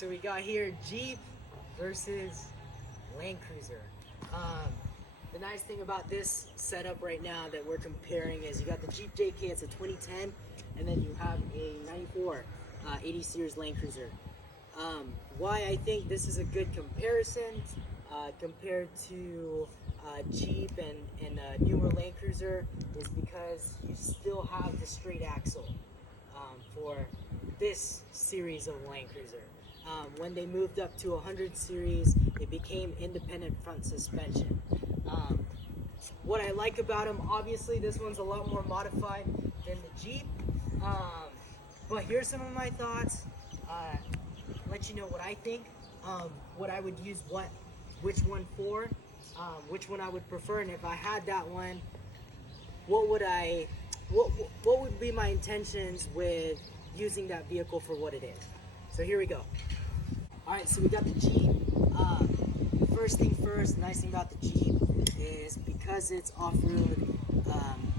So we got here Jeep versus Land Cruiser. The nice thing about this setup right now that we're comparing is you got the Jeep JK, it's a 2010, and then you have a 94 80 series Land Cruiser. Why I think this is a good comparison compared to Jeep and newer Land Cruiser is because you still have the straight axle for this series of Land Cruiser. When they moved up to 100 series, it became independent front suspension. What I like about them, obviously this one's a lot more modified than the Jeep, but here's some of my thoughts. Let you know what I think, what I would use which one for, which one I would prefer, and if I had that one, what would be my intentions with using that vehicle for what it is. So here we go. All right, so we got the Jeep. First thing first, nice thing about the Jeep is because it's off-road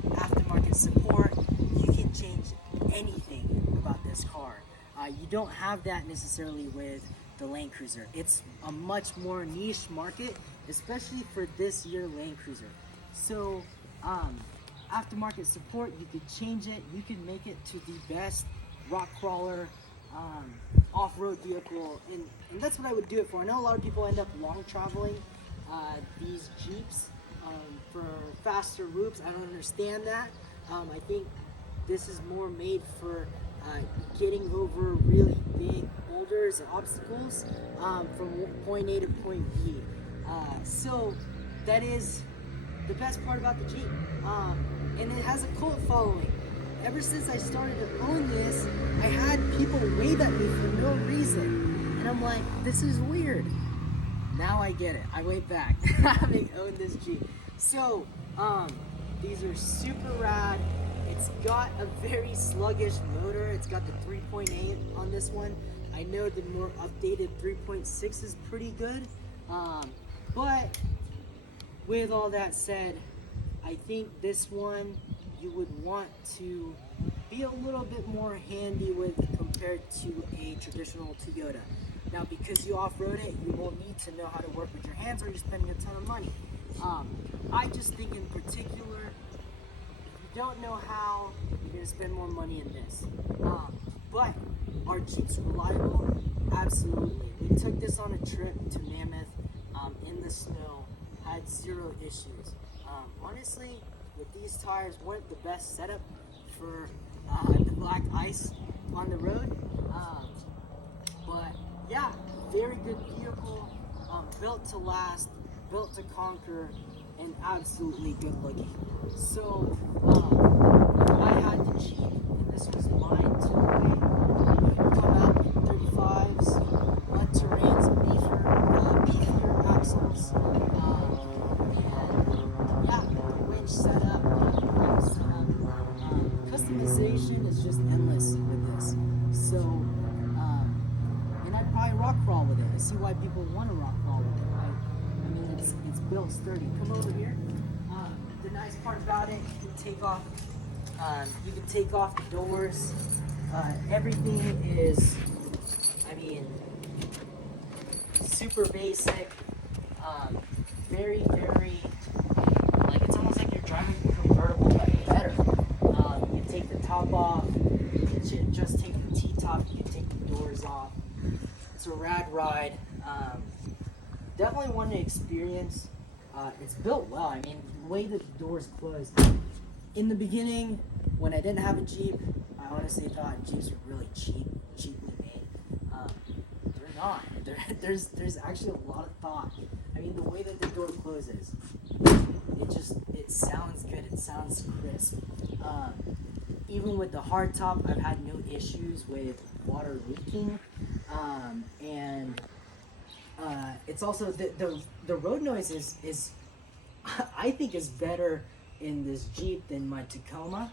aftermarket support, you can change anything about this car. You don't have that necessarily with the Land Cruiser. It's a much more niche market, especially for this year Land Cruiser. So aftermarket support, you could change it, you could make it to the best rock crawler off-road vehicle, and that's what I would do it for. I know a lot of people end up long traveling these Jeeps for faster loops. I don't understand that. I think this is more made for getting over really big boulders and obstacles from point A to point B. So that is the best part about the Jeep. And it has a cult following. Ever since I started to own this, I had people wave at me for no reason. And I'm like, this is weird. Now I get it. I wave back, having owned this Jeep. So, these are super rad. It's got a very sluggish motor. It's got the 3.8 on this one. I know the more updated 3.6 is pretty good. But with all that said, I think this one you would want to be a little bit more handy with compared to a traditional Toyota. Now, because you off-road it, you will need to know how to work with your hands or you're spending a ton of money. I just think in particular, if you don't know how, you're gonna spend more money in this. But are Jeeps reliable? Absolutely. We took this on a trip to Mammoth in the snow, had zero issues. Honestly, with these tires weren't the best setup for the black ice on the road. But yeah, very good vehicle, built to last, built to conquer, and absolutely good looking. So I had the Jeep, and this was mine to come out with 35s, mud terrains, beefier axles, and yeah, the winch setup, customization is just endless with this. So, and I'd probably rock crawl with it. I see why people want to rock crawl with it, right? I mean, it's built sturdy. Come over here. The nice part about it, you can take off. You can take off the doors. Everything is, I mean, super basic. Very, like it's almost like you're driving a convertible, but better. You take the top off. You can just take the T-top. You can take the doors off. It's a rad ride. Definitely one to experience. It's built well. I mean, the way that the doors close. In the beginning, when I didn't have a Jeep, I honestly thought Jeeps were really cheaply made. They're not. There's actually a lot of thought. I mean, the way that the door closes, it sounds good. It sounds crisp. Even with the hard top, I've had no issues with water leaking, and it's also the road noise is I think is better in this Jeep than my Tacoma,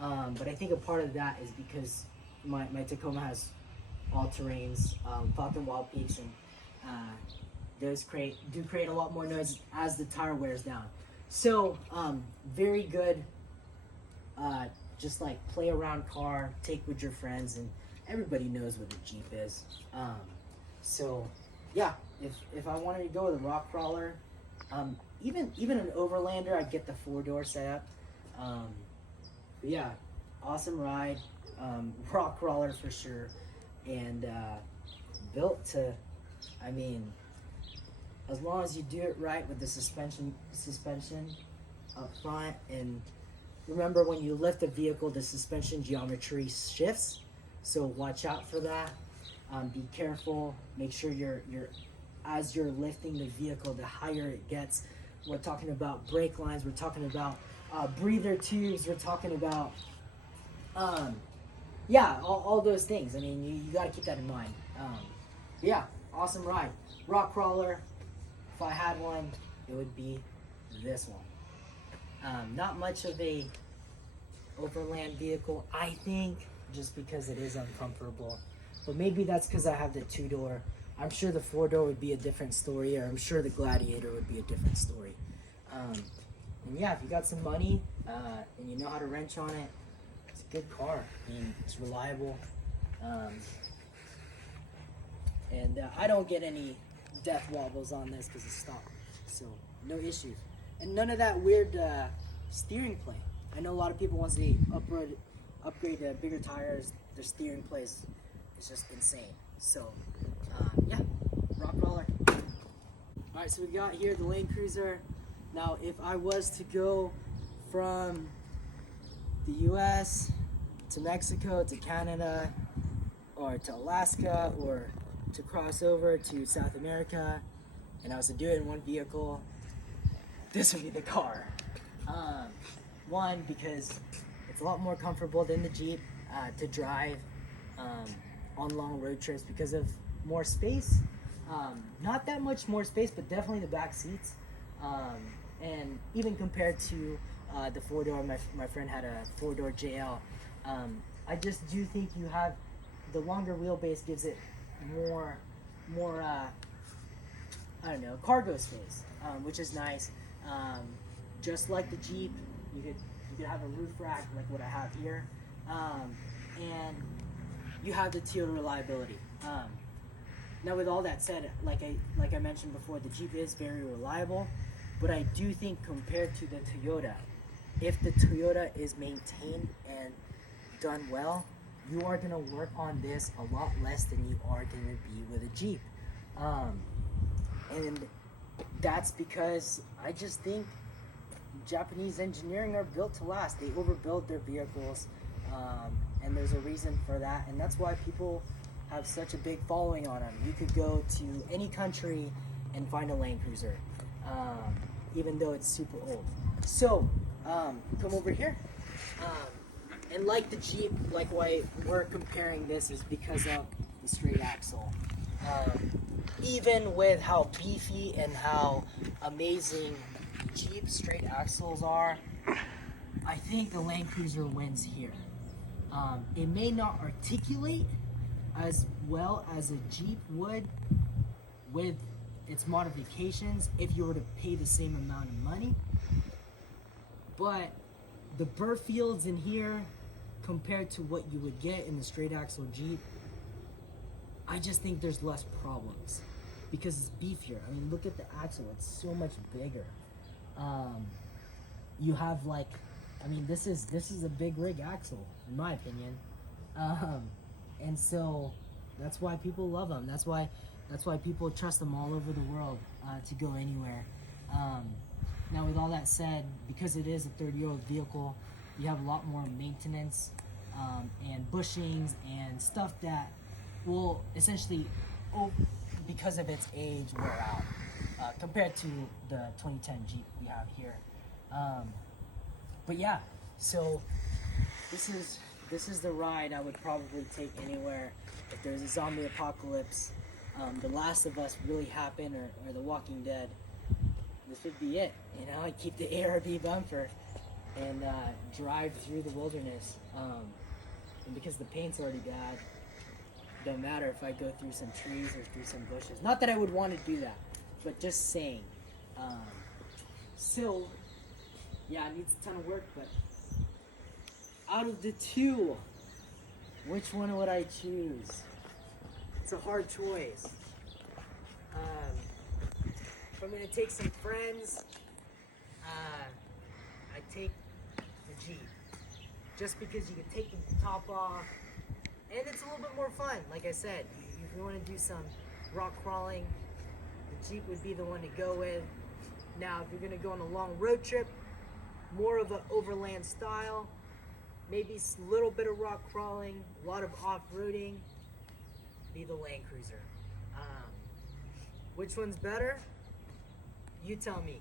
but I think a part of that is because my Tacoma has all terrains, Falcon Wild Peaks, and those do create a lot more noise as the tire wears down. So very good, just like play around car, take with your friends, and everybody knows what a Jeep is. So yeah, if I wanted to go with a rock crawler, even an overlander, I'd get the 4-door setup. But yeah, awesome ride, rock crawler for sure, and built to, I mean, as long as you do it right with the suspension up front, and remember when you lift the vehicle, the suspension geometry shifts, so watch out for that. Be careful. Make sure you're as you're lifting the vehicle, the higher it gets. We're talking about brake lines. We're talking about breather tubes. We're talking about yeah, all those things. I mean, you got to keep that in mind. Yeah, awesome ride. Rock crawler. If I had one, it would be this one. Not much of a overland vehicle, I think, just because it is uncomfortable. But maybe that's because I have the 2-door. I'm sure the 4-door would be a different story, or I'm sure the Gladiator would be a different story. And yeah, if you got some money and you know how to wrench on it, it's a good car. I mean, it's reliable. And I don't get any death wobbles on this because it's stock, so no issues. And none of that weird steering play. I know a lot of people, once they upgrade to bigger tires, their steering play is just insane. So yeah, rock roller. All right, so we got here the Land Cruiser. Now, if I was to go from the US to Mexico to Canada or to Alaska or to cross over to South America, and I was to do it in one vehicle, this would be the car. One, because it's a lot more comfortable than the Jeep to drive on long road trips because of more space. Not that much more space, but definitely the back seats. And even compared to the 4-door, my friend had a 4-door JL. I just do think you have the longer wheelbase gives it more I don't know, cargo space, which is nice. Just like the Jeep, you could have a roof rack like what I have here, and you have the Toyota reliability. Now, with all that said, like I mentioned before, the Jeep is very reliable, but I do think compared to the Toyota, if the Toyota is maintained and done well, you are going to work on this a lot less than you are going to be with a Jeep. And that's because I just think Japanese engineering are built to last. They overbuild their vehicles, and there's a reason for that, and that's why people have such a big following on them. You could go to any country and find a Land Cruiser, even though it's super old. So, come over here. And like the Jeep, like why we're comparing this is because of the straight axle. Even with how beefy and how amazing Jeep straight axles are, I think the Land Cruiser wins here. It may not articulate as well as a Jeep would with its modifications if you were to pay the same amount of money, but the burr fields in here compared to what you would get in the straight axle Jeep, I just think there's less problems because it's beefier. I mean, look at the axle, it's so much bigger. You have like, I mean, this is a big rig axle in my opinion, and so that's why people love them. That's why people trust them all over the world to go anywhere. Now, with all that said, because it is a 30-year-old vehicle, you have a lot more maintenance and bushings and stuff that will essentially, because of its age, wear out compared to the 2010 Jeep we have here. But yeah, so this is the ride I would probably take anywhere if there's a zombie apocalypse, The Last of Us really happen, or The Walking Dead. This would be it. You know, I'd keep the ARB bumper and drive through the wilderness. And because the paint's already bad, don't matter if I go through some trees or through some bushes. Not that I would want to do that, but just saying. So, yeah, it needs a ton of work, but out of the two, which one would I choose? It's a hard choice. If I'm gonna take some friends, I take the Jeep. Just because you can take the top off, and it's a little bit more fun. Like I said, if you want to do some rock crawling, the Jeep would be the one to go with. Now, if you're gonna go on a long road trip, more of an overland style, maybe a little bit of rock crawling, a lot of off-roading, be the Land Cruiser. Which one's better? You tell me.